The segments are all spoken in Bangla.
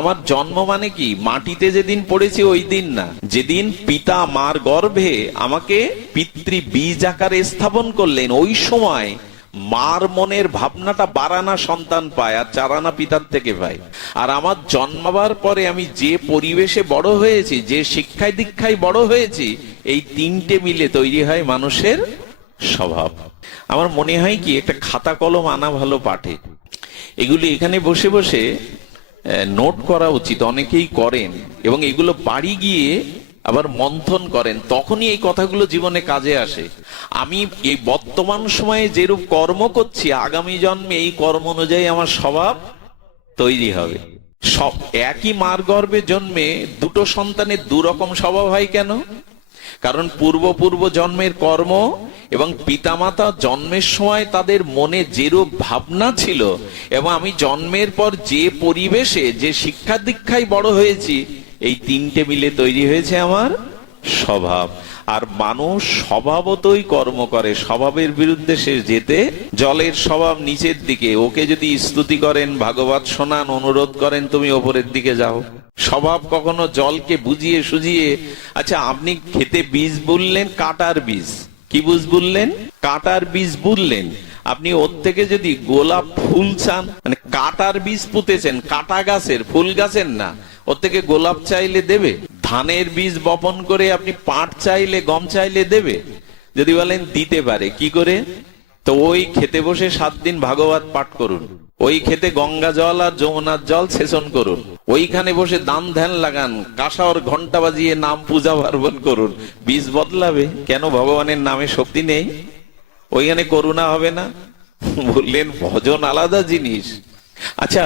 আমার জন্ম মানে কি? মাটিতে যেদিন পড়েছি ওই দিন না, যেদিন পিতা মার গর্ভে আমাকে পিতৃ বীজ আকারে স্থাপন করলেন, ওই সময় মার মনের ভাবনাটা বারানা সন্তান পায় আর চারানা পিতার থেকে পায়। আর আমার জন্মাবার পরে আমি যে পরিবেশে বড় হয়েছি, যে শিক্ষায় দীক্ষায় বড় হয়েছি, এই তিনটে মিলে তৈরি হয় মানুষের স্বভাব। আমার মনে হয় কি, একটা খাতা কলম আনা ভালো পাঠে, এগুলি এখানে বসে বসে নোট করা উচিত। অনেকেই করেন এবং এগুলো বাড়ি গিয়ে আবার মন্থন করেন, তখনই এই কথাগুলো জীবনে কাজে আসে। আমি এই বর্তমান সময়ে যেরূপ কর্ম করছি, আগামী জন্মে এই কর্ম অনুযায়ী আমার স্বভাব তৈরি হবে। সব একই মার গর্ভে জন্মে দুটো সন্তানের দুরকম স্বভাব হয় কেন? কারণ পূর্ব জন্মের কর্ম এবং পিতামাতা জন্মের সময় তাদের মনে যেরূপ ভাবনা ছিল, এবং আমি জন্মের পর যে পরিবেশে যে শিক্ষা দীক্ষায় বড় হয়েছি, এই তিনটে মিলে তৈরি হয়েছে আমার স্বভাব। আর মানুষ স্বভাবতই কর্ম করে, স্বভাবের বিরুদ্ধে সে যেতে, জলের স্বভাব নিচের দিকে, ওকে যদি স্তুতি করেন, ভাগবত শোনান, অনুরোধ করেন, তুমি ওপরের দিকে যাও। স্বভাব কখনো জলকে বুঝিয়ে সুঝিয়ে, আচ্ছা আপনি খেতে বীজ বুনলেন, কাঁটার বীজ, কি বীজ বুনলেন? কাঁটার বীজ বুনলেন। আপনি ওর থেকে যদি গোলাপ ফুল চান, মানে কাঁটার বীজ পুঁতেছেন, কাঁটা গাছের, ফুল গাছের না, ওর থেকে গোলাপ চাইলে দেবে? ধানের বীজ বপন করে আপনি পাট চাইলে, গম চাইলে দেবে? যদি বলেন দিতে পারে, কি করে? তো ওই খেতে বসে 7 দিন ভাগবত পাঠ করুন, ওই খেতে গঙ্গা জল আর যমুনার জল সেচন করুন, ওইখানে বসে দান ধ্যান লাগান, কাঁসার ঘন্টা বাজিয়ে নাম পূজা পার্বণ করুন, বীজ বদলাবে কেন? ভগবানের নামে শক্তি নেই? ওইখানে করুণা হবে না? বললেন ভজন আলাদা জিনিস। আচ্ছা,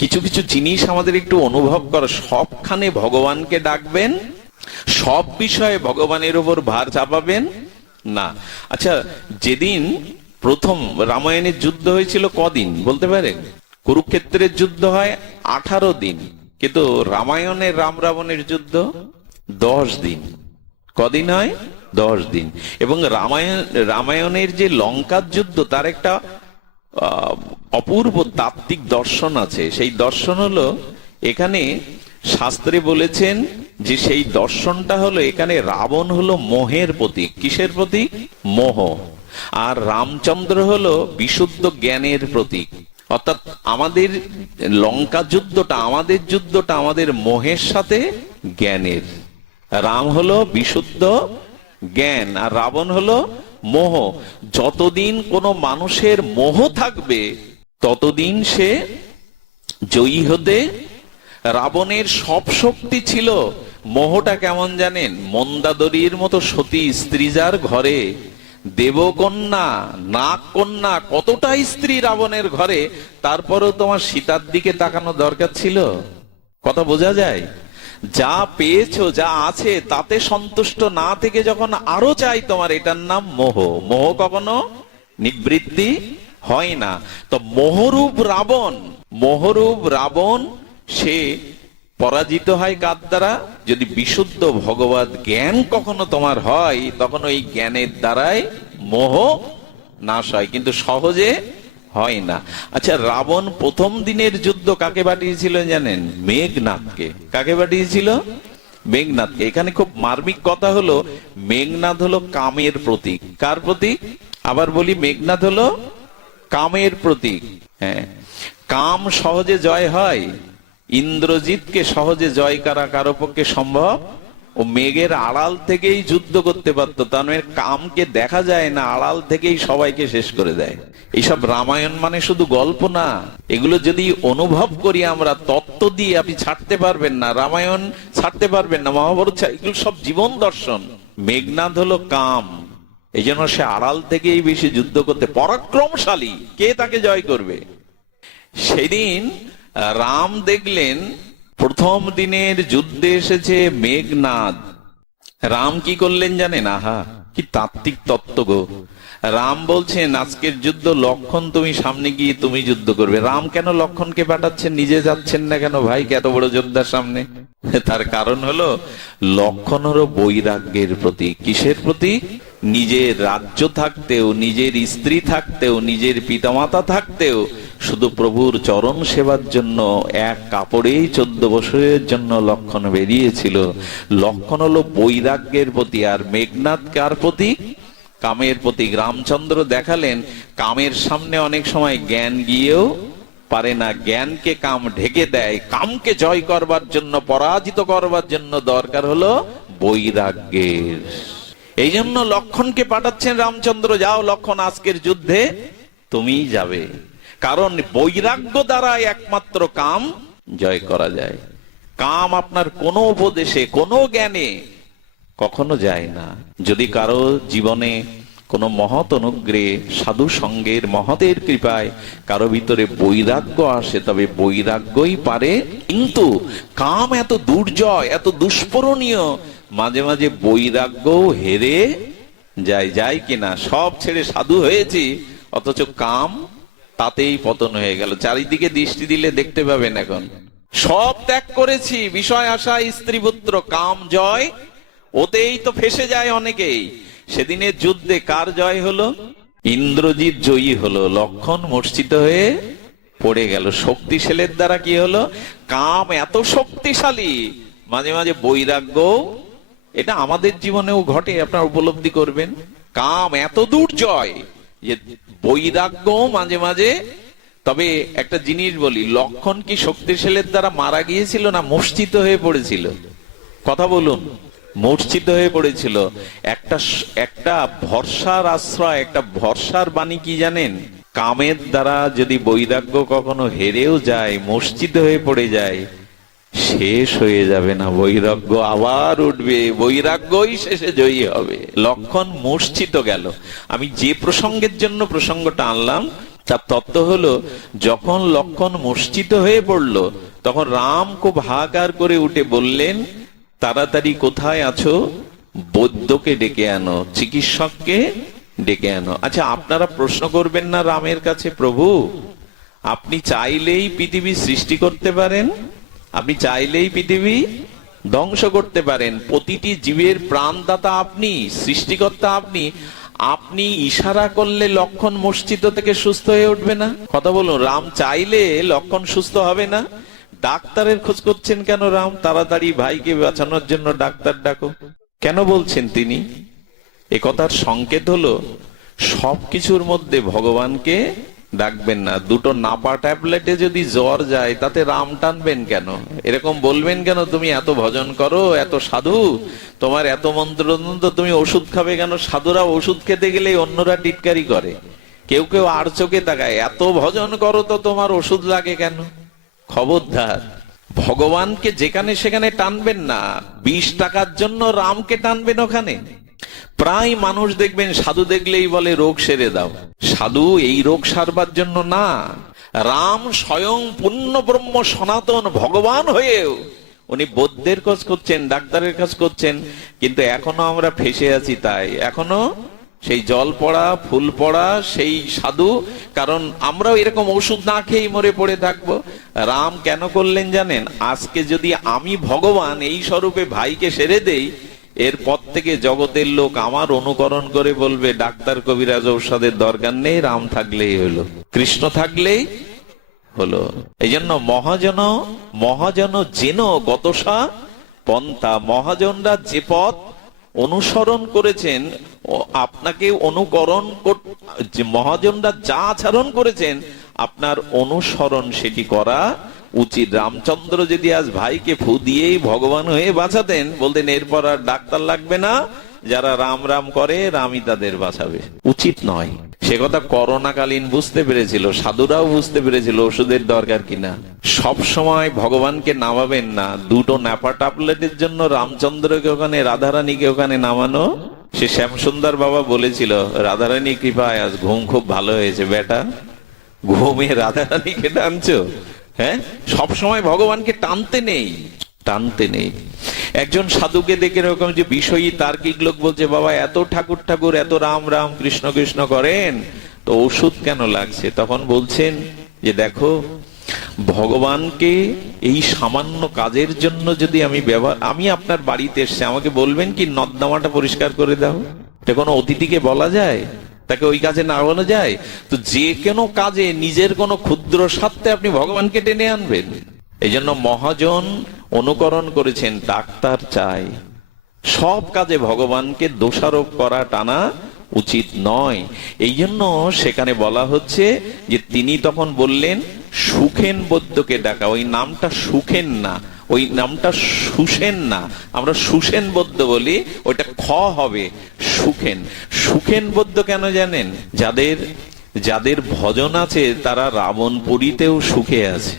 কিছু কিছু জিনিস আমাদের একটু অনুভব করো। সবখানে ভগবানকে ডাকবেন, সব বিষয়ে ভগবানের উপর ভার চাপাবেন না। আচ্ছা, যেদিন প্রথম রামায়ণের যুদ্ধ হয়েছিল কদিন বলতে পারেন? কুরুক্ষেত্রের যুদ্ধ হয় 18 দিন, কিন্তু রামায়ণের রাম রাবণের যুদ্ধ 10 দিন। কদিন হয়? 10 দিন। এবং রামায়ণের যে লঙ্কার যুদ্ধ, তার একটা অপূর্ব তাত্ত্বিক দর্শন আছে। সেই দর্শন হলো, এখানে শাস্ত্রে বলেছেন যে সেই দর্শনটা হলো, এখানে রাবণ হলো মোহের প্রতীক। কিসের প্রতীক? মোহ। আর রামচন্দ্র হলো বিশুদ্ধ জ্ঞানের প্রতীক। অর্থাৎ আমাদের লঙ্কা যুদ্ধটা, আমাদের যুদ্ধটা আমাদের মোহের সাথে জ্ঞানের। রাম হলো বিশুদ্ধ জ্ঞান আর রাবণ হলো মোহ। যতদিন কোনো মানুষের মোহ থাকবে, ততদিন সে জয়ী হতে। রাবণের সব শক্তি ছিল, মোহটা কেমন জানেন? মন্দাদরীর মতো সতী স্ত্রী যার ঘরে, দেবকন্যা, নাগ কন্যা, কতটা স্ত্রী রাবণের ঘরে, তারপরেও তোমার সীতার দিকে তাকানো দরকার ছিল? কথা বোঝা যায়? যা পেয়েছো, যা আছে, তাতে সন্তুষ্ট না থেকে যখন আরো চাই তোমার, এটার নাম মোহ। মোহ কখনো নিবৃত্তি হয় না। তো মোহরূপ রাবণ সে পরাজিত হয় কার দ্বারা? যদি বিশুদ্ধ ভগবত জ্ঞান কখনো তোমার হয়, তখন ওই জ্ঞানের দ্বারাই মোহ নাশ হয়, কিন্তু সহজে হয় না। আচ্ছা, রাবণ প্রথম দিনের যুদ্ধ কাকে পাঠিয়েছিল জানেন? মেঘনাথকে। কাকে পাঠিয়েছিল? মেঘনাথকে। এখানে খুব মার্মিক কথা হলো, মেঘনাথ হলো কামের প্রতীক। কার প্রতীক? আবার বলি, মেঘনাথ হলো কামের প্রতীক। হ্যাঁ, কাম সহজে জয় হয়? ইন্দ্রজিৎকে সহজে জয় করা কারো পক্ষে সম্ভব? ও মেঘের আড়াল থেকেই যুদ্ধ করতে পারতো। তার মানে কামকে দেখা যায় না, আড়াল থেকেই সবাইকে শেষ করে দেয়। এইসব রামায়ণ মানে শুধু গল্প না, এগুলো যদি অনুভব করি আমরা, তত্ত্ব দিয়ে আপনি ছাড়তে পারবেন না, রামায়ণ ছাড়তে পারবেন না, মহাভারত, এগুলো সব জীবন দর্শন। মেঘনাথ হলো কাম, এই জন্য সে আড়াল থেকেই বেশি যুদ্ধ করতে পরাক্রমশালী। কে তাকে জয় করবে? সেদিন রাম দেখলেন প্রথম দিনের যুদ্ধে এসেছে মেঘনাদ। রাম কি করলেন জানেন? আহা, কি তাত্ত্বিক তত্ত্ব গো! রাম বলছেন, আজকের যুদ্ধ লক্ষণ, তুমি সামনে গিয়ে তুমি যুদ্ধ করবে। রাম কেন লক্ষণকে পাঠাচ্ছেন, নিজে যাচ্ছেন না কেন? ভাই, এত বড় যোদ্ধার সামনে। তার কারণ হলো, লক্ষণ হলো বৈরাগ্যের প্রতীক। কিসের প্রতীক? নিজের রাজ্য থাকতেও, নিজের স্ত্রী থাকতেও, নিজের পিতামাতা থাকতেও শুধু প্রভুর চরণ সেবার জন্য এক কাপড়েই 14 বছরের জন্য লক্ষণ বেরিয়েছিল। লক্ষণ হলো বৈরাগ্যের প্রতি। আর মেঘনাদ কার প্রতি? কামের প্রতি। রামচন্দ্র দেখালেন কামের সামনে অনেক সময় জ্ঞান গিয়েও পারে না, জ্ঞানকে কাম ঢেকে দেয়। কামকে জয় করবার জন্য, পরাজিত করবার জন্য দরকার হলো বৈরাগ্যের। এই জন্য লক্ষণকে পাঠাচ্ছেন রামচন্দ্র, যাও লক্ষণ, আজকের যুদ্ধে তুমিই যাবে। কারণ বৈরাগ্য দ্বারা একমাত্র কাম জয় করা যায়। কাম আপনার কোনো উপদেশে, কোনো জ্ঞানে কখনো যায় না। যদি কারো জীবনে কোনো মহৎ অনুগ্রহে, সাধু সঙ্গের মহতের কৃপায় কারো ভিতরে বৈরাগ্য আসে, তবে বৈরাগ্যই পারে। কিন্তু কাম এত দুর্জয়, এত দুষ্পরণীয়, মাঝে মাঝে বৈরাগ্য হেরে যায়। যায় কিনা? সব ছেড়ে সাধু হয়েছি, অথচ কাম তাতেই পতন হয়ে গেল। চারিদিকে দৃষ্টি দিলে দেখতে পাবেন এখন সব ত্যাগ করেছি, বিষয় আশা, স্ত্রী পুত্র, কাম জয়, ওতেই তো ফেসে যায় অনেকেই। সেদিনের যুদ্ধে কার জয় হলো? ইন্দ্রজিৎ জয়ী হলো, লক্ষণ মূর্ছিত হয়ে পড়ে গেল। শক্তিশালের দ্বারা কি হলো? কাম এত শক্তিশালী, মাঝে মাঝে বৈরাগ্য, এটা আমাদের জীবনেও ঘটে, আপনারা উপলব্ধি করবেন। কাম এত দুর্জয় যে বৈরাগ্য মাঝে মাঝে। তবে একটা জিনিস বলি, লক্ষণ কি শক্তিশালের দ্বারা মারা গিয়েছিল না মূর্ছিত হয়ে পড়েছিল? কথা বলুন। মূর্ছিত হয়ে পড়েছিল। একটা ভরসার আশ্রয়, একটা ভরসার বাণী কি জানেন? কামের দ্বারা যদি বৈরাগ্য কখনো হেরেও যায়, মূর্ছিত হয়ে পড়ে যায়, শেষ হয়ে যাবে না, বৈরাগ্য আবার উঠবে, বৈরাগ্যই শেষে জয়ী হবে। লক্ষণ মূর্ছিত গেল। আমি যে প্রসঙ্গের জন্য প্রসঙ্গটা আনলাম তার তত্ত্ব হলো, যখন লক্ষণ মূর্ছিত হয়ে পড়ল, তখন রাম খুব হাহাকার করে উঠে বললেন, তাড়াতাড়ি কোথায় আছো? বৈদ্যকে ডেকে আনো, চিকিৎসককে ডেকে আনো। আচ্ছা, আপনারা প্রশ্ন করবেন না রামের কাছে, প্রভু আপনি চাইলেই পৃথিবী সৃষ্টি করতে পারেন, আপনি চাইলেই পৃথিবী ধ্বংস করতে পারেন, প্রতিটি জীবের প্রাণদাতা আপনি, সৃষ্টিকর্তা আপনি, আপনি ইশারা করলে লক্ষণ মূর্ছিত থেকে সুস্থ হয়ে উঠবে না? কথা বলুন, রাম চাইলে লক্ষণ সুস্থ হবে না? ডাক্তারের খোঁজ করছেন কেন রাম? তাড়াতাড়ি ভাইকে বাঁচানোর জন্য ডাক্তার ডাকো কেন বলছেন তিনি? এ কথার সংকেত হলো সবকিছুর মধ্যে ভগবানকে ডাকবেন না। দুটো নাপা ট্যাবলেটে যদি জ্বর যায়, তাতে রাম টানবেন কেন? এরকম বলবেন কেন, তুমি এত ভজন করো, এত সাধু, তোমার এত মন্ত্র, তুমি ওষুধ খাবে কেন? সাধুরা ওষুধ খেতে গেলে অন্যরা টিটকারি করে, কেউ কেউ আর চোখে তাকায়, এত ভজন করো তো তোমার ওষুধ লাগে কেন? খবরদার, ভগবানকে যেখানে সেখানে টানবেন না। 20 টাকার জন্য রামকে টানবেন ওখানে? প্রায় মানুষ দেখবেন সাধু দেখলেই বলে রোগ সেরে দাও। সাধু এই রোগ সারবার জন্য না। রাম স্বয়ং পূর্ণ ব্রহ্ম সনাতন ভগবান হয়েও উনি বৈদ্যের কাজ করছেন, ডাক্তারের কাজ করছেন, কিন্তু এখনো আমরা ফেসে আছি। তাই এখনো সেই জল পড়া, ফুল পড়া সেই সাধু, কারণ আমরাও এরকম ওষুধ না খেয়েই মরে পড়ে থাকবো। রাম কেন করলেন জানেন? আজকে যদি আমি ভগবান এই স্বরূপে ভাইকে সেরে দেই, এরপর থেকে জগতের লোক আমার অনুকরণ করে বলবে ডাক্তার কবিরাজ ঔষধের দরকার নেই, রাম থাকলেই হলো, কৃষ্ণ থাকলেই হলো। এই জন্য মহাজন যেন গতসা পন্থা, মহাজনরা যে পথ অনুসরণ করেছেন, আপনাকে অনুকরণ, মহাজনরা যা আচরণ করেছেন আপনার অনুসরণ সেটি করা উচিত। রামচন্দ্র যদি আজ ভাইকে ফু দিয়েই ভগবান হয়ে বাঁচাতেন, বলতেন এরপর আর ডাক্তার লাগবে না, যারা রাম রাম করে রামই তাদের বাঁচাবে। উচিত নয়। সে কথা করোনাকালীন বুঝতে পেরেছিল, সাধুরাও বুঝতে পেরেছিল ওষুধের দরকার কিনা। সব সময় ভগবানকে নামাবেন না। দুটো ন্যাপা ট্যাবলেটের জন্য রামচন্দ্রকে ওখানে, রাধারানীকে ওখানে নামানো। সে শ্যামসুন্দর বাবা বলেছিল, রাধারানী কৃপায় আজ ঘুম খুব ভালো হয়েছে বেটা, ঘুমে রাধারানীকে টানছো? হ্যাঁ, সব সময় ভগবানকে টানতে নেই। একজন সাধুকে দেখে এরকম যে বিষয়ী তার্কিক লোক বলছে, বাবা এত ঠাকুর ঠাকুর, এত রাম রাম কৃষ্ণ কৃষ্ণ করেন, তো ওষুধ কেন লাগছে? তখন বলছেন যে দেখো, ভগবানকে এই সামান্য কাজের জন্য যদি আমি আপনার বাড়িতে এসে আমাকে বলবেন কি নর্দমাটা পরিষ্কার করে দাও, এটা কোনো অতিথিকে বলা যায়? তাকে ওই কাজে না বলা যায়? তো যে কোনো কাজে নিজের কোনো ক্ষুদ্র স্বার্থে আপনি ভগবানকে টেনে আনবেন? এই জন্য মহাজন অনুকরণ করেছেন, ডাক্তার চাই। সব কাজে ভগবানকে দোষারোপ করা, টানা উচিত নয়। এই জন্য সেখানে বলা হচ্ছে যে তিনি তখন বললেন সুখেন বৈদ্যকে ডাকা। ওই নামটা সুখেন না, ওই নামটা সুসেন না, আমরা সুসেন বৈদ্য বলি, ওইটা খ হবে সুখেন। সুখেন বৈদ্য কেন জানেন? যাদের যাদের ভজন আছে তারা রাবণপুরীতেও সুখে আছে,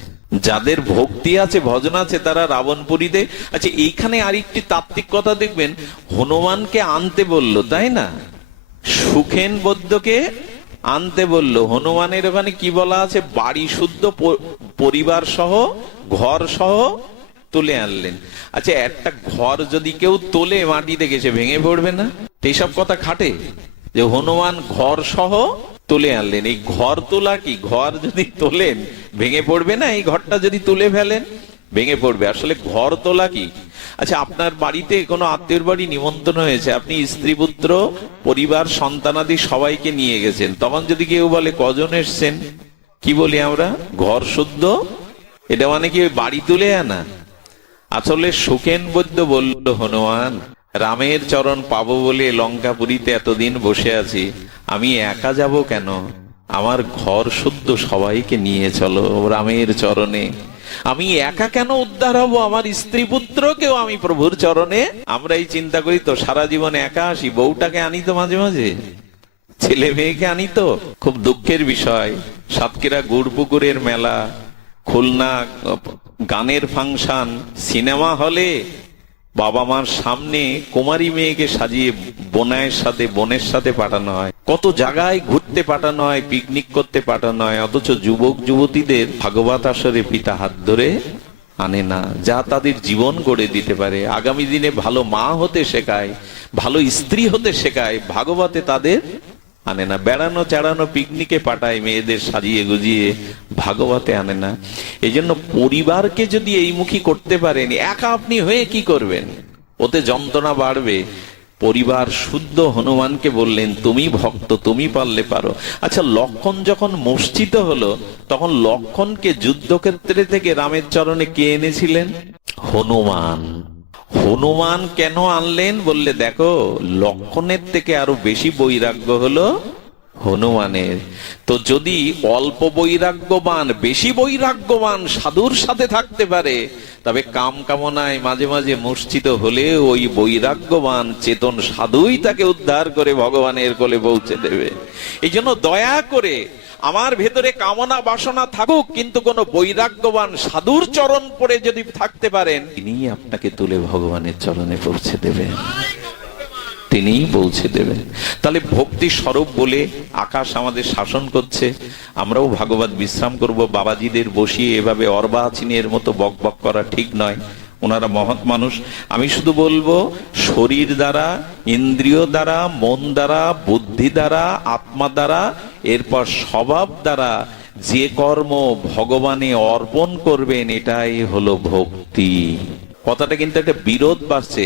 যাদের ভক্তি আছে, ভজন আছে, তারা রাবণপুরীতে। আচ্ছা, এইখানে আরেকটি তাত্ত্বিক কথা দেখবেন, হনুমানকে আনতে বলল, তাই না? সুখেন বৈদ্যকে আনতে বলল। হনুমানের ওখানে কি বলা আছে? বাড়ি শুদ্ধ পরিবার সহ, ঘর সহ তুলে আনলেন। আচ্ছা, একটা ঘর যদি কেউ তোলে মাটি থেকে, সে ভেঙে পড়বে না? এইসব কথা খাটে যে হনুমান ঘর সহ তুলে আনলেন। এই ঘর তোলা কি? ঘর যদি তোলেন ভেঙে পড়বে না? এই ঘরটা যদি তুলে ফেলেন ভেঙে পড়বে। আসলে ঘর তোলা কি? আচ্ছা, আপনার বাড়িতে কোনো আত্মীয়র বাড়ি নিমন্ত্রণ হয়েছে, আপনি স্ত্রী পুত্র পরিবার সন্তানাদি সবাইকে নিয়ে গেছেন। তখন যদি কেউ বলে কজন এসছেন, কি বলি আমরা? ঘর শুদ্ধ। এটা মানে কি বাড়ি তুলে আনা? আসলে সুখেন বৈদ্য বলল, হনুমান, রামের চরণ পাবো বলে লঙ্কাপুরীতে এতদিন বসে আছি, আমি একা যাব কেন? আমার ঘর শুদ্ধ সবাইকে নিয়ে চলো রামের চরণে। আমি একা কেন উদ্ধার হব? আমার স্ত্রী পুত্রকেও আমি প্রভুর চরণে। আমরা এই চিন্তা করি তো, সারা জীবন একা আসি, বউটাকে আনি তো মাঝে মাঝে, ছেলে মেয়েকে আনি তো। খুব দুঃখের বিষয়, সাতক্ষীরা গুড়পুকুরের মেলা, খুলনা গানের ফাংশন, সিনেমা হলে বাবা মার সামনে কুমারী মেয়েকে সাজিয়ে বোনের সাথে পাঠানো হয়, কত জায়গায় ঘুরতে পাঠানো হয়, পিকনিক করতে পাঠানো হয়, অথচ যুবক যুবতীদের ভাগবত আসরে পিতা হাত ধরে আনে না, যা তাদের জীবন গড়ে দিতে পারে, আগামী দিনে ভালো মা হতে শেখায়, ভালো স্ত্রী হতে শেখায়, ভাগবতে তাদের আনে না। বেড়ানো চেড়ানো পিকনিকে পাঠায় মেয়েদের সাজিয়ে গুজিয়ে, ভাগবতে আনে না। এই জন্য পরিবারকে যদি এইমুখী করতে পারেন, একা আপনি হয়ে কি করবেন? ওতে যন্ত্রণা বাড়বে। পরিবার শুদ্ধ হনুমানকে বললেন, তুমি ভক্ত, তুমি পারলে পারো। আচ্ছা, লক্ষণ যখন মূর্ছিত হলো, তখন লক্ষণকে যুদ্ধক্ষেত্রে থেকে রামের চরণে কে এনেছিলেন? হনুমান। হনুমান কেন আনলেন? বললে, দেখো, লক্ষণের থেকে আরো বেশি বৈরাগ্য হলো হনুমানের। তো যদি অল্প বৈরাগ্যবান, বেশি বৈরাগ্যবান সাধুর সাথে থাকতে পারে, তবে কাম কামনায় মাঝে মাঝে মূর্ছিত হলে ওই বৈরাগ্যবান চেতন সাধুই তাকে উদ্ধার করে ভগবানের কোলে পৌঁছে দেবে। এই জন্য দয়া করে আমার ভেতরে কামনা বাসনা থাকুক, কিন্তু কোন বৈরাগ্যবান সাধুর চরণ পড়ে যদি থাকতে পারেন, তিনি আপনাকে তুলে ভগবানের চরণে পৌঁছে দেবেন, তিনিই পৌঁছে দেবেন। তাহলে ভক্তি স্বরূপ বলে আকাশ আমাদের শাসন করছে, আমরাও ভাগবত বিশ্রাম করব। বাবাজিদের বসিয়ে এভাবে অর্বাচীনের মতো বক বক করা ঠিক নয়, ওনারা মহৎ মানুষ। আমি শুধু বলবো, শরীর দ্বারা, ইন্দ্রিয় দ্বারা, মন দ্বারা, বুদ্ধি দ্বারা, আত্মা দ্বারা, এরপর স্বভাব দ্বারা যে কর্ম ভগবানে অর্পণ করবেন, এটাই হলো ভক্তি। কথাটা কিন্তু একটা বিরোধ বাড়ছে।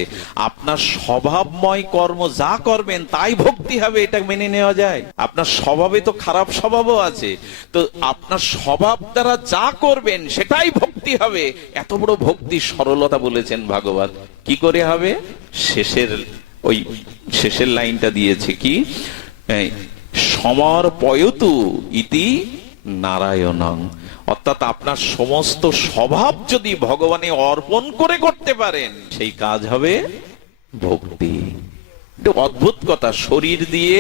আপনার স্বভাবময় কর্ম যা করবেন তাই ভক্তি হবে, এটা মেনে নেওয়া যায়? আপনার স্বভাবে তো খারাপ স্বভাবও আছে, তো আপনার স্বভাব দ্বারা যা করবেন সেটাই ভক্তি হবে। এত বড় ভক্তির সরলতা বলেছেন ভাগবত। কি করে হবে? শেষের লাইনটা দিয়েছে কি, সমর্পয়তু ইতি নারায়ণং। অর্থাৎ আপনার সমস্ত স্বভাব যদি ভগবানে অর্পণ করে করতে পারেন, সেই কাজ হবে ভক্তি। অদ্ভুত কথা। শরীর দিয়ে,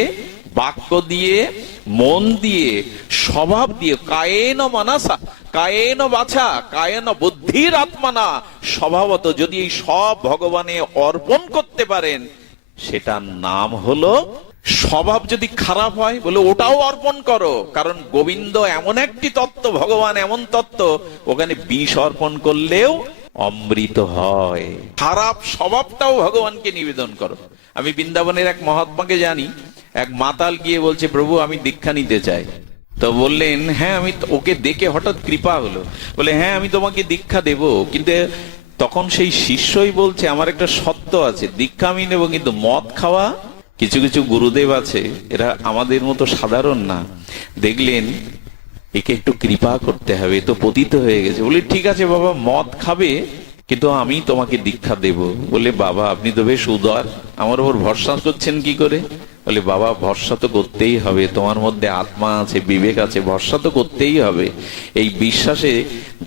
বাক্য দিয়ে, মন দিয়ে, স্বভাব দিয়ে, কায়েন মানসা, কায়েন বাছা, কায়েন বুদ্ধির আত্মানা, স্বভাবত যদি এই সব ভগবানে অর্পণ করতে পারেন, সেটার নাম হলো। স্বভাব যদি খারাপ হয়, বলে ওটাও অর্পণ করো, কারণ গোবিন্দ এমন একটি তত্ত্ব, ভগবান এমন তত্ত্ব, ওখানে বিষ অর্পণ করলেও অমৃত হয়। খারাপ স্বভাবটাও ভগবানকে নিবেদন করো। আমি বৃন্দাবনের এক মহাত্মাকে জানি, এক মাতাল গিয়ে বলছে, প্রভু আমি দীক্ষা নিতে চাই। তো বললেন, হ্যাঁ, আমি ওকে দেখে হঠাৎ কৃপা হলো, বলে হ্যাঁ আমি তোমাকে দীক্ষা দেব, কিন্তু তখন সেই শিষ্যই বলছে, আমার একটা শর্ত আছে, দীক্ষা আমি নেব, কিন্তু মদ খাওয়া কিছু কিছু গুরুদেব আছে, এরা আমাদের মতো সাধারণ না, দেখলেন একে একটু কৃপা করতে হবে, তো পতিত হয়ে গেছে, বলি ঠিক আছে বাবা মদ খাবে কিন্তু আমি তোমাকে দীক্ষা দেব। বলে বাবা আপনি তো বেশ উদার, আমার উপর ভরসা করছেন কি করে? বলে বাবা ভরসা তো করতেই হবে, তোমার মধ্যে আত্মা আছে, বিবেক আছে, ভরসা তো করতেই হবে। এই বিশ্বাসে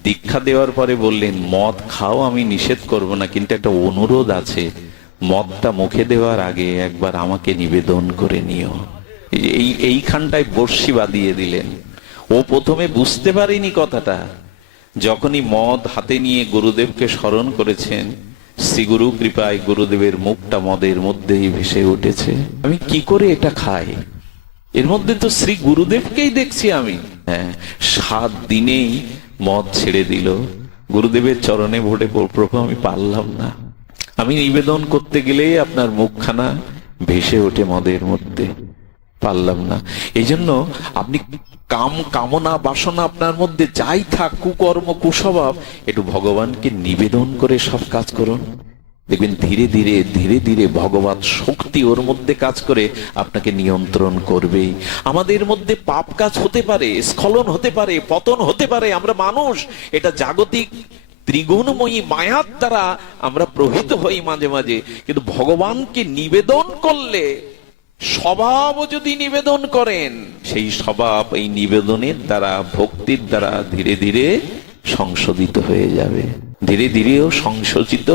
দীক্ষা দেওয়ার পরে বললেন মদ খাও, আমি নিষেধ করব না, কিন্তু একটা অনুরোধ আছে, মদটা মুখে দেওয়ার আগে একবার আমাকে নিবেদন করে নিও। এইখানটায় বর্ষি বাঁধিয়ে দিলেন। ও প্রথমে বুঝতে পারেনি কথাটা, যখনই মদ হাতে নিয়ে গুরুদেবকে স্মরণ করেছেন, শ্রীগুরু কৃপায় গুরুদেবের মুখটা মদের মধ্যেই ভেসে উঠেছে। আমি কি করে এটা খাই, এর মধ্যে তো শ্রী গুরুদেবকেই দেখছি আমি। হ্যাঁ, 7 দিনেই মদ ছেড়ে দিল। গুরুদেবের চরণে ভোটে প্রভু আমি পারলাম না, আমি নিবেদন করতে গেলেই আপনার মুখখানা ভেসে ওঠে মদের মধ্যে, পারলাম না। এই জন্য আপনি কামনা বাসনা আপনার মধ্যে যাই থাক, কুকর্ম কুস্বভাব, একটু ভগবানকে নিবেদন করে সব কাজ করুন, দেখবেন ধীরে ধীরে ধীরে ধীরে ভগবত শক্তি ওর মধ্যে কাজ করে আপনাকে নিয়ন্ত্রণ করবেই। আমাদের মধ্যে পাপ কাজ হতে পারে, স্খলন হতে পারে, পতন হতে পারে, আমরা মানুষ, এটা জাগতিক ত্রিগুণময়ী মায়ার দ্বারা আমরা প্রভূত হই মাঝে মাঝে, কিন্তু ভগবানকে নিবেদন করলে, স্বভাব যদি নিবেদন করেন, সেই স্বভাব এই নিবেদনের দ্বারা, ভক্তির দ্বারা ধীরে ধীরে সংশোধিত হয়ে যাবে, ধীরে ধীরেও সংশোধিত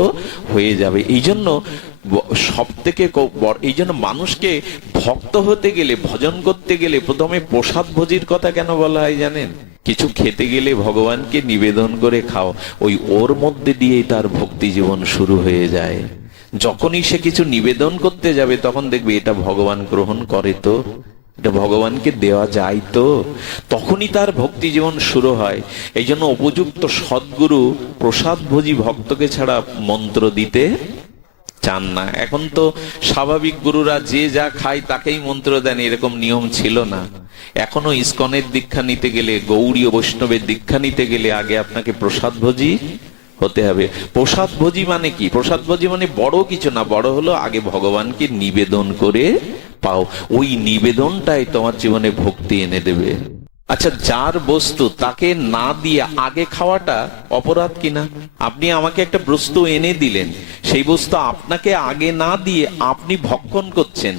হয়ে যাবে। এই জন্য সব থেকে এই জন্য মানুষকে ভক্ত হতে গেলে, ভজন করতে গেলে প্রথমে প্রসাদ ভোজির কথা কেন বলা হয় জানেন? কিছু খেতে গেলে ভগবানকে নিবেদন করে খাও, ওই ওর মধ্যে দিয়েই তার ভক্তি জীবন শুরু হয়ে যায়। যখনই সে কিছু নিবেদন করতে যাবে তখন দেখবে এটা ভগবান গ্রহণ করে তো, এটা ভগবানকে দেওয়া যায় তো, তখনই তার ভক্তি জীবন শুরু হয়। এই জন্য উপযুক্ত সদ্গুরু প্রসাদ ভোজি ভক্তকে ছাড়া মন্ত্র দিতে চান না। এখন তো স্বাভাবিক গুরুরা যে যা খায় তাকেই মন্ত্র দেন, এরকম নিয়ম ছিল না। এখনো ইসকনের দীক্ষা নিতে গেলে, গৌড়ীয় বৈষ্ণবের দীক্ষা নিতে গেলে আগে আপনাকে প্রসাদ ভোজি হতে হবে। প্রসাদ ভোজি মানে কি? প্রসাদ ভোজি মানে বড় কিছু না, বড় হলো আগে ভগবানকে নিবেদন করে পাও, ওই নিবেদনটাই তোমার জীবনে ভক্তি এনে দেবে। আচ্ছা, যার বস্তু তাকে না দিয়ে আগে খাওয়াটা অপরাধ কিনা? আপনি আমাকে একটা বস্তু এনে দিলেন, সেই বস্তু আপনাকে আগে না দিয়ে আপনি ভক্ষণ করছেন,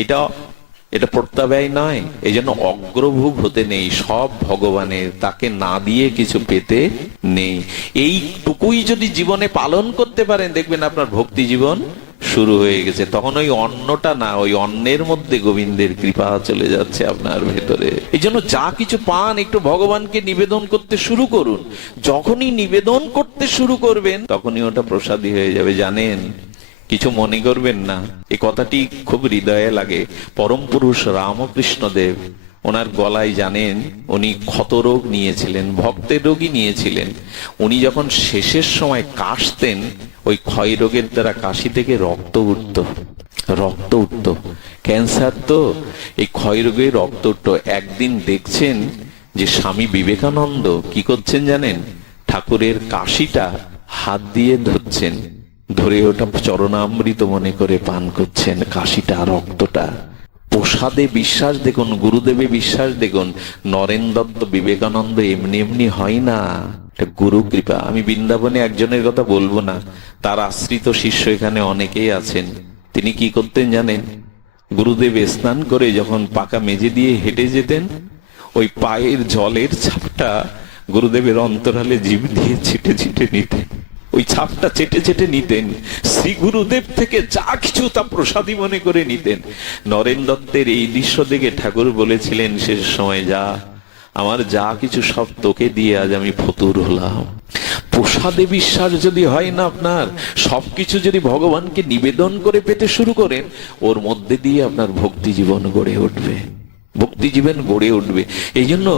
এটা প্রত্যাবয় নয়। এই জন্য অগ্রভোগ হতে নেই, সব ভগবানের, তাকে না দিয়ে কিছু পেতে নেই। এইটুকুই যদি জীবনে পালন করতে পারেন, দেখবেন আপনার ভক্তি জীবন শুরু হয়ে গেছে। তখন ওই অন্নটা না, ওই অন্নের মধ্যে গোবিন্দের কৃপা চলে যাচ্ছে আপনার ভেতরে। এই জন্য যা কিছু পান একটু ভগবানকে নিবেদন করতে শুরু করুন। যখনই নিবেদন করতে শুরু করবেন তখনই ওটা প্রসাদী হয়ে যাবে। জানেন, কিছু মনে করবেন না, এই কথাটি খুব হৃদয়ে লাগে। পরম পুরুষ রামকৃষ্ণ দেব, ওনার গলায় জানেন উনি ক্ষতরোগ নিয়েছিলেন, ভক্তের রোগী নিয়েছিলেন। উনি যখন শেষের সময় কাশতেন, ওই ক্ষয় রোগের দ্বারা কাশি থেকে রক্ত উঠত। ক্যান্সার তো, এই ক্ষয় রোগে রক্ত উঠত। একদিন দেখছেন যে স্বামী বিবেকানন্দ কি করছেন জানেন? ঠাকুরের কাশিটা হাত দিয়ে ধরছেন, ধরে ওটা চরণামৃত মনে করে পান করছেন, কাশিটা, রক্তটা। প্রসাদে বিশ্বাস দেখুন, গুরুদেবে বিশ্বাস দেখুন। নরেন দত্ত, বিবেকানন্দ এমনি এমনি হয় না, এটা গুরু কৃপা। আমি বৃন্দাবনে একজনের কথা বলবো না, তার আশ্রিত শিষ্য এখানে অনেকেই আছেন। তিনি কি করতেন জানেন? গুরুদেব স্নান করে যখন পাকা মেঝে দিয়ে হেঁটে যেতেন, ওই পায়ের জলের ছাপটা গুরুদেবের অন্তরালে জিভ দিয়ে ছিটে ছিটে নিতেন, ওই ছাপটা চেটে চেটে নিতেন। শ্রী গুরুদেব থেকে যা কিছু তা প্রসাদী মনে করে নিতেন। নরেন দত্তের এই দৃশ্য দেখে ঠাকুর বলেছিলেন শেষ সময়, যা আমার যা কিছু সব তোকে দিয়ে আজ আমি ফতুর হলাম। প্রসাদে বিশ্বাস যদি হয় না আপনার, সবকিছু যদি ভগবানকে নিবেদন করে পেতে শুরু করেন, ওর মধ্যে দিয়ে আপনার ভক্তি জীবন গড়ে উঠবে, ভক্তি জীবন গড়ে উঠবে। এই জন্য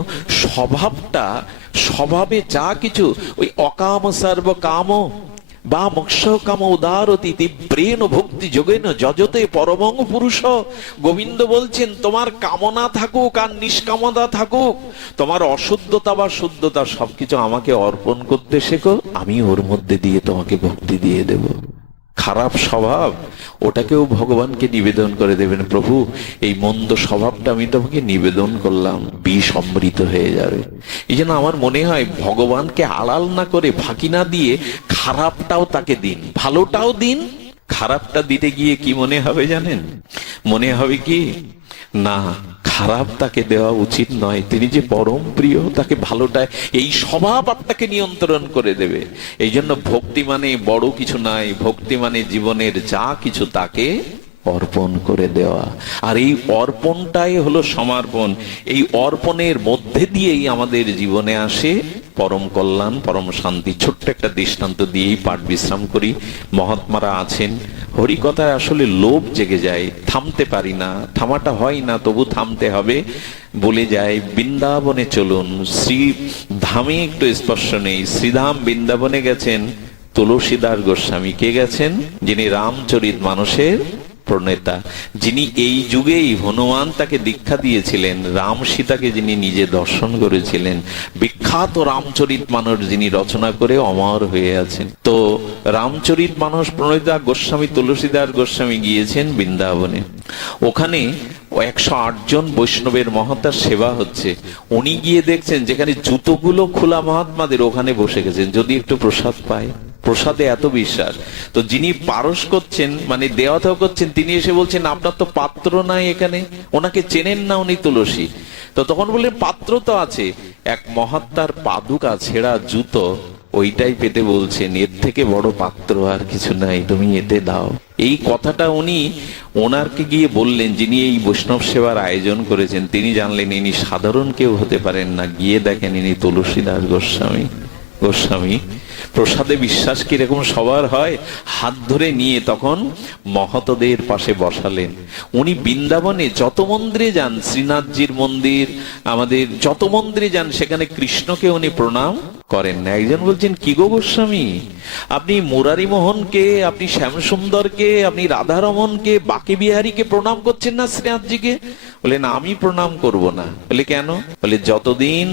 স্বভাবে যা কিছু, ওই অকাম সর্ব কাম বা মোক্ষ কাম উদারতি তীব্রেণ ভক্তি যোগেন যজতে পরমং পুরুষ। গোবিন্দ বলছেন, তোমার কামনা থাকুক আর নিষ্কামতা থাকুক, তোমার অশুদ্ধতা বা শুদ্ধতা সবকিছু আমাকে অর্পণ করতে শেখো, আমি ওর মধ্যে দিয়ে তোমাকে ভক্তি দিয়ে দেব। খারাপ স্বভাব, ওটাকেও ভগবানকে নিবেদন করে দেবেন। প্রভু, এই মন্দ স্বভাবটা আমি তোমাকে নিবেদন করলাম, বিষ অমৃত হয়ে যাবে। এই জন্য আমার মনে হয় ভগবানকে আড়াল না করে, ফাঁকি না দিয়ে খারাপটাও তাকে দিন, ভালোটাও দিন। খারাপটা দিতে গিয়ে কি মনে হবে জানেন? মনে হবে কি না, খারাপ তাকে দেওয়া উচিত নয়, তিনি যে পরম প্রিয়, তাকে ভালোটায়, এই স্বভাব আপনাকে নিয়ন্ত্রণ করে দেবে। এই জন্য ভক্তি মানে বড় কিছু নাই, ভক্তি মানে জীবনের যা কিছু তাকে অর্পণ করে দেওয়া। আর এই অর্পণটাই হলো সমর্পণ। এই অর্পণের মধ্যে দিয়েই আমাদের জীবনে আসে পরম কল্যাণ, পরম শান্তি। ছোট্ট একটা দৃষ্টান্ত দিয়েই পাঠ বিশ্রাম করি। মহাত্মারা আছেন, হরিকথায় আসলে লোভ জেগে যায়, থামতে পারি না, থামাটা হয় না, তবু থামতে হবে। বলে যায় বৃন্দাবনে চলুন, শ্রী ধামে একটু স্পর্শ নেই। শ্রীধাম বৃন্দাবনে গেছেন তুলসীদাস গোস্বামী। কে গেছেন? যিনি রামচরিত মানসের প্রণেতা, যিনি এই যুগেই হনুমান তাকে দীক্ষা দিয়েছিলেন, রাম সীতাকে যিনি নিজে দর্শন করেছিলেন, বিখ্যাত রামচরিত মানস যিনি রচনা করে অমর হয়ে আছেন। তো রামচরিত মানস প্রণেতা গোস্বামী তুলসীদাস গোস্বামী গিয়েছেন বৃন্দাবনে। ওখানে 108 জন বৈষ্ণবের মহাত্মার সেবা হচ্ছে। উনি গিয়ে দেখছেন যেখানে জুতোগুলো খোলা মহাত্মাদের, ওখানে বসে গেছেন যদি একটু প্রসাদ পায়। প্রসাদে এত বিশ্বাস। তো যিনি পারস করছেন, মানে দেওয়া দেওয়া করছেন, তিনি এসে বলছেন আপনার তো পাত্র নাই এখানে। ওনাকে চেনেন না উনি তুলসী। তো তখন বললেন পাত্র তো আছে। এক মহাত্মার পাদুকা ছেঁড়া জুতো, ওইটাই পেতে বলছেন, এর থেকে বড় পাত্র আর কিছু নাই, তুমি এতে দাও। এই কথাটা উনি ওনারকে গিয়ে বললেন, যিনি এই বৈষ্ণব সেবার আয়োজন করেছেন। তিনি জানলেন ইনি সাধারণ কেউ হতে পারেন না। গিয়ে দেখেন ইনি তুলসীদাস গোস্বামী। প্রসাদে বিশ্বাস কিরকম সবার হয়। হাত ধরে নিয়ে তখন মহতদের পাশে বসালেন। উনি বৃন্দাবনে যত মন্দিরে যান, শ্রীনাথজির মন্দির, আমাদের যত মন্দিরে যান, সেখানে কৃষ্ণকে উনি প্রণাম করেন না। একজন বলছেন, কি গো গোস্বামী, আপনি মুরারি মোহনকে, আপনি শ্যামসুন্দরকে, আপনি রাধারমনকে, বাকি বিহারীকে প্রণাম করছেন না, শ্রীনাথজিকে? বলে না, আমি প্রণাম করব না। বলে কেন? বলে যতদিন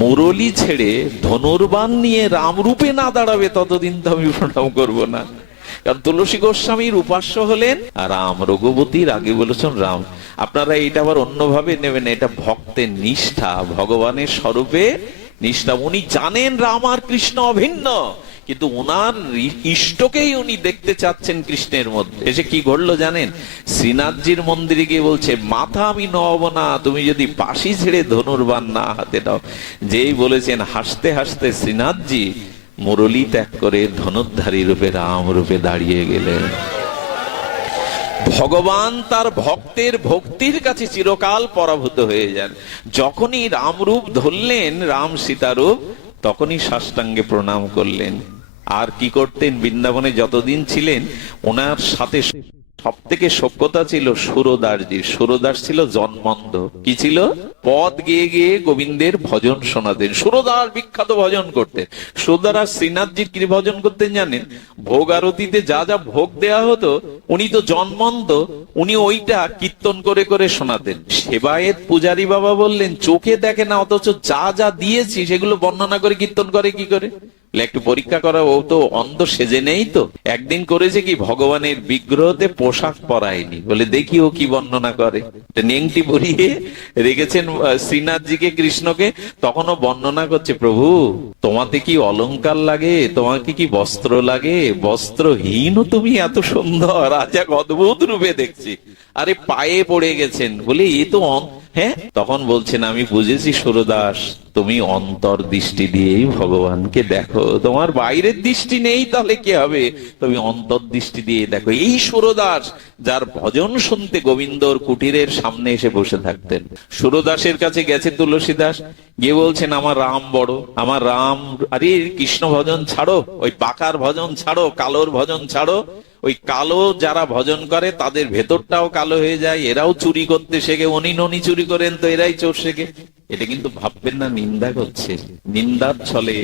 মুরলি ছেড়ে ধনুর্বাণ নিয়ে রাম রূপে না দাঁড়াবে ততদিন তো আমি প্রণাম করব না। কারণ তুলসী গোস্বামীর উপাস্য হলেন রাম, রঘুপতির আগে বলেছেন রাম। আপনারা এটা আবার অন্যভাবে নেবেন, এটা ভক্তের নিষ্ঠা, ভগবানের স্বরূপে নিষ্ঠা। উনি জানেন রাম আর কৃষ্ণ অভিন্ন, কিন্তু ওনার ইষ্টকেই উনি দেখতে চাচ্ছেন কৃষ্ণের মধ্যে। এসে কি ঘটলো জানেন? শ্রীনাথজির মন্দিরে গিয়ে বলছে, মাথা আমি নব না, তুমি যদি বাঁশি ছেড়ে ধনুর্বাণ না হাতে দাও। যেই বলেছেন, হাসতে হাসতে শ্রীনাথজি মুরলী ত্যাগ করে ধনুর্ধারী রূপে রাম রূপে দাঁড়িয়ে গেলেন। ভগবান তার ভক্তের ভক্তির কাছে চিরকাল পরাভূত হয়ে যান। যখনই রাম রূপ ধরলেন, রাম সীতারূপ, তখনই সাষ্টাঙ্গে প্রণাম করলেন। আর কি করতেন? বৃন্দাবনে যতদিন ছিলেন, ওনার সাথে সব থেকে সখ্যতা ছিল সুরদাসজির। সুরদাস ছিল জন্মন্ধ। কি ছিল? পদ গেয়ে গিয়ে গোবিন্দের ভজন শোনাতেন। সুরদাস বিখ্যাত ভজন করতেন। সুরদাস শ্রীনাথজির কি ভজন করতেন জানেন? ভোগ আরতিতে যা যা ভোগ দেয়া হতো, উনি তো জন্মন্ধ, উনি ওইটা কীর্তন করে করে শোনাতেন। সেবায়েত পূজারী বাবা বললেন, চোখে দেখে না, অথচ যা যা দিয়েছি সেগুলো বর্ণনা করে কীর্তন করে কি করে? একটু পরীক্ষা করা, ও তো অন্ধ সেজে নেই তো। একদিন করেছে কি, ভগবানের বিগ্রহতে পোশাক পরায়নি। বলে দেখি ও কি বর্ণনা করে। নেংটি পরিয়ে রেখেছেন শ্রীনাথজিকে, কৃষ্ণকে। তখনও বর্ণনা করছে, প্রভু তোমাতে কি অলংকার লাগে, তোমাকে কি বস্ত্র লাগে? বস্ত্রহীন তুমি এত সুন্দর, আজ এক অদ্ভুত রূপে দেখছি। আরে পায়ে পড়ে গেছেন। বলে এ তো হ্যাঁ। তখন বলছেন, আমি বুঝেছি সুরদাস, তুমি অন্তর দৃষ্টি দিয়েই ভগবানকে দেখো, তোমার বাইরের দৃষ্টি নেই, তাহলে কি হবে? তুমি অন্তর দৃষ্টি দিয়ে দেখো। এই সুরদাস, যার ভজন শুনতে গোবিন্দর কুটিরের সামনে এসে বসে থাকতেন। সুরদাসের কাছে গেছে তুলসীদাস, গিয়ে বলছেন, আমার রাম বড়, আমার রাম। আরে কৃষ্ণ ভজন ছাড়ো, ওই পাকার ভজন ছাড়ো, কালোর ভজন ছাড়ো। ওই কালো যারা ভজন করে তাদের ভেতরটাও কালো হয়ে যায়। এরাও চুরি করতে শেখে, উনি ননি চুরি করেন তো এরাই চোর শেখে। এটা কিন্তু ভাববেন না নিন্দা করছে, নিন্দার ছলে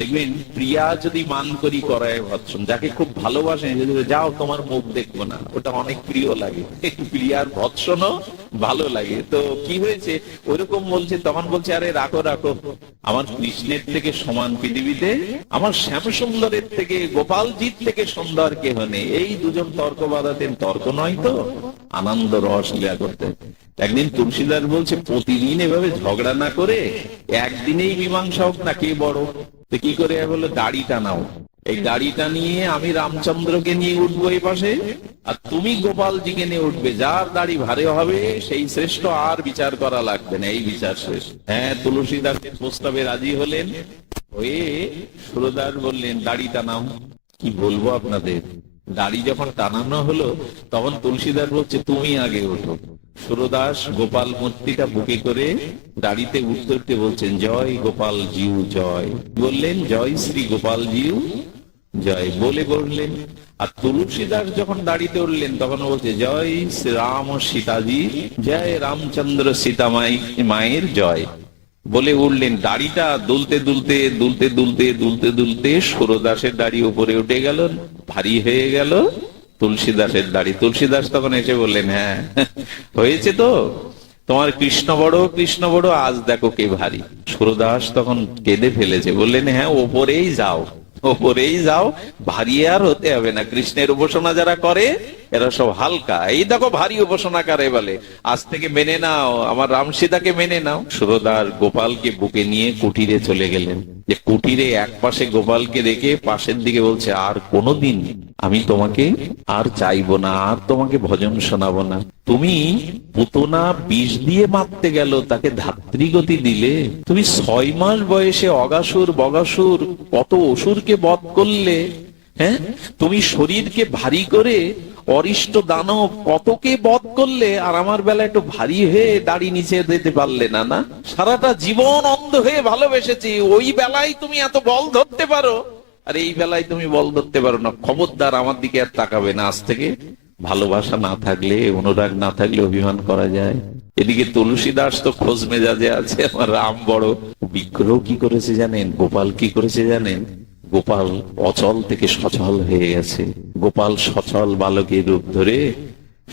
দেখবেন প্রিয়া যদি মান করি করায় ভৎসন, যাকে খুব ভালোবাসেন যদি বলে, যাও তোমার মুখ দেখবো না, ওটা অনেক প্রিয় লাগে। প্রিয়ার ভৎসনও ভালো লাগে। তো কি হয়েছে ওইরকম বলছে, তখন বলছে আরে রাখো রাখো, আমার কৃষ্ণের থেকে সমান পৃথিবীতে, আমার শ্যাম সুন্দরের থেকে, গোপালজির থেকে সুন্দর কেহ নেই। এই দুজন তর্ক বাঁধাতেন, তর্ক নয় তো আনন্দ রস লীলা করতে। একদিন তুলসীদাস বলছে প্রতিদিন এভাবে ঝগড়া না করে একদিনেই মীমাংসা হোক না, কে বড়। তো কি করে বললো, গাড়ি টানাও, এই গাড়িটা নিয়ে আমি রামচন্দ্রকে নিয়ে উঠবো এই পাশে, আর তুমি গোপালজিকে নিয়ে উঠবে, যার দাড়ি ভারে হবে সেই শ্রেষ্ঠ, আর বিচার করা লাগবে না, এই বিচার শেষ। হ্যাঁ, তুলসীদাসের প্রস্তাবে রাজি হলেন। হয়ে সুরদাস বললেন দাড়ি টানাও। কি বলবো আপনাদের, দাড়ি যখন টানানো হলো তখন তুলসীদাস বলছে তুমি আগে ওঠো। সুরদাস গোপাল মূর্তিটা বুকে করে দাড়িতে উঠতে উঠতে বলছেন, জয় গোপাল জিউ জয়। বললেন জয় শ্রী গোপাল জিউ জয় বলে বললেন। আর তুলসীদাস যখন দাড়িতে উঠলেন তখন বলছে, জয় শ্রী রাম সীতাজি জয়, রামচন্দ্র সীতা মায়ের জয় বলে উঠলেন। দাড়িটা দুলতে দুলতে দুলতে দুলতে দুলতে দুলতে সুরদাসের দাড়ি উপরে উঠে গেল, ভারী হয়ে গেল তুলসীদাসের দাড়ি। তুলসীদাস তখন এসে বললেন, হ্যাঁ হয়েছে তো, তোমার কৃষ্ণ বড়, আজ দেখো কে ভারী। সুরদাস তখন কেঁদে ফেলেছে, বললেন হ্যাঁ ওপরেই যাও, ওপরেই যাও, ভারী আর হতে হবে না। কৃষ্ণের উপাসনা যারা করে এরা সব হালকা, এই দেখো ভারী উপাসনা করে বলে, আজ থেকে মেনে নাও, আমার রাম সীতাকে মেনে নাও। সুরদাস গোপালকে বুকে নিয়ে কুটিরে চলে গেলেন। যে কুটিরে এক পাশে গোপালকে রেখে পাশের দিকে বলছে, আর কোনোদিন আমি তোমাকে আর চাইবো না, আর তোমাকে ভজন শোনাবো না। তুমি পুতনা বিষ দিয়ে মারতে গেল, তাকে ধাত্রীগতি দিলে। তুমি 6 মাস বয়সে অগাসুর বগাসুর কত অসুরকে বধ করলে। হ্যাঁ, তুমি শরীরকে ভারী করে অরিষ্ট দানব কতকে বধ করলে, আর আমার বেলা একটু ভারী হয়ে দাড়ি নিচে দিতে পারলে না। না, সারাটা জীবন অন্ধ হয়ে ভালোবেসেছি, ওই বেলায় তুমি এত বল ধরতে পারো, আর এই বেলায় তুমি বল ধরতে পারো না। খবরদার আমার দিকে আর তাকাবে না আজ থেকে। ভালোবাসা না থাকলে, অনুরাগ না থাকলে অভিমান করা যায়। এদিকে তুলসীদাস তো খোঁজ মেজাজে আছে, আমার রাম বড়। বিগ্রহ কি করেছে জানেন, গোপাল কি করেছে জানেন, গোপাল অচল থেকে সচল হয়ে গেছে। গোপাল সচল বালকের রূপ ধরে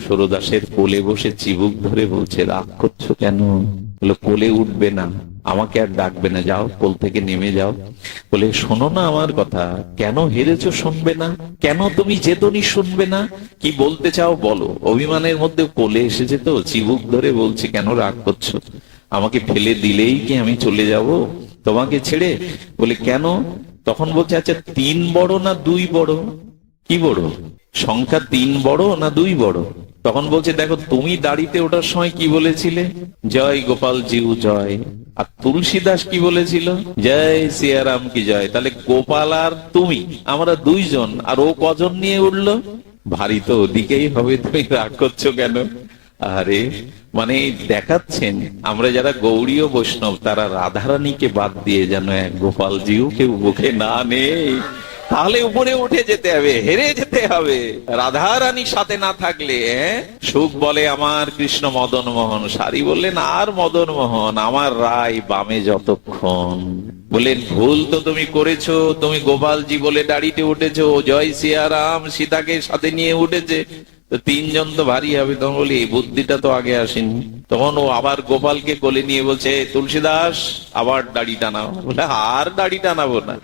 সুরদাসের কোলে বসে চিবুক ধরে বলছে, রাগ করছো কেন? বলে কোলে উঠবে না, আমাকে আর ডাকবে না, যাও কোল থেকে নেমে যাও। বলে শোনো না আমার কথা, কেন হেরেছো শুনবে না, কেন তুমি যেতনি শুনবে না, কি বলতে চাও বলো। অভিমানের মধ্যে কোলে এসেছে তো চিবুক ধরে বলছে, কেন রাগ করছো, আমাকে ফেলে দিলেই কি আমি চলে যাব তোমাকে ছেড়ে? বলে কেন? তখন বলছে, আচ্ছা 3 বড় না 2 বড়? কি বড়? সংখ্যা 3 বড় না 2 বড়? তখন বলছে, দেখো তুমি দাড়িতে ওঠার সময় কি বলেছিলে, জয় গোপাল জিউ জয়, আর তুলসীদাস কি বলেছিল, জয় সিয়ারাম কি জয়। তাহলে গোপাল আর তুমি, আমরা 2 জন, আর ও কজন নিয়ে উঠলো? ভারী তো ওদিকেই হবে, তুমি রাগ করছো কেন? আরে মানে দেখাচ্ছেন আমরা যারা গৌড়ীয় বৈষ্ণব তারা রাধারানীকে বাদ দিয়ে যেন এক গোপালজিও কেউ বুকে না নেই, তাহলে উপরে উঠে যেতে হবে, হেরে যেতে হবে। রাধারানীর সাথে না থাকলে সুখ বলে আমার কৃষ্ণ মদন মোহন, সারি বললেন আর মদন মোহন, আমার রায় বামে যতক্ষণ। বললেন ভুল তো তুমি করেছো, তুমি গোপালজি বলে দাড়িতে উঠেছো, জয় সিয়ারাম সীতাকে সাথে নিয়ে উঠেছে, তো 3 জন তো ভারী হবে। তখন বলি এই বুদ্ধিটা তো আগে আসেনি। তখন ও আবার গোপালকে কোলে নিয়ে বলছে, তুলসীদাস আবার দাড়ি টানাও। বলে আর দাড়ি টানাবো না,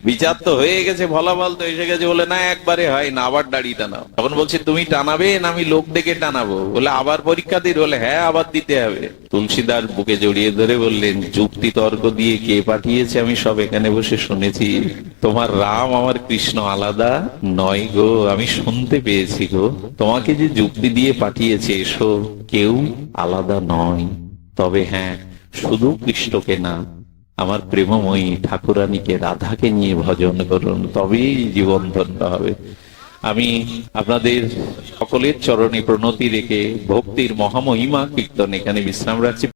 বিচার তো হয়ে গেছে, ফলাফল তো এসে গেছে। বলে না একবারে হয় না, আবার দাড়ি টানাও। তখন বলছে তুমি টানাবে না আমি লোক ডেকে টানাবো? বলে আবার পরীক্ষা দিই? বলে হ্যাঁ আবার দিতে হবে। তুলসীদাস বুকে জড়িয়ে ধরে বললেন, যুক্তি তর্ক দিয়ে কে পাঠিয়েছে আমি সব এখানে বসে শুনেছি, তোমার রাম আমার কৃষ্ণ আলাদা নয় গো, আমি শুনতে পেয়েছি গো, তোমাকে যে যুক্তি দিয়ে পাঠিয়েছে এসো কেউ আলাদা নয়, তবে হ্যাঁ শুধু কৃষ্ণকে না, আমার প্রেমময়ী ঠাকুরানীকে রাধাকে নিয়ে ভজন করুন, তবেই জীবন ধন্য হবে। আমি আপনাদের সকলের চরণে প্রণতি রেখে ভক্তির মহামহিমা কীর্তন এখানে বিশ্রাম রাখছি।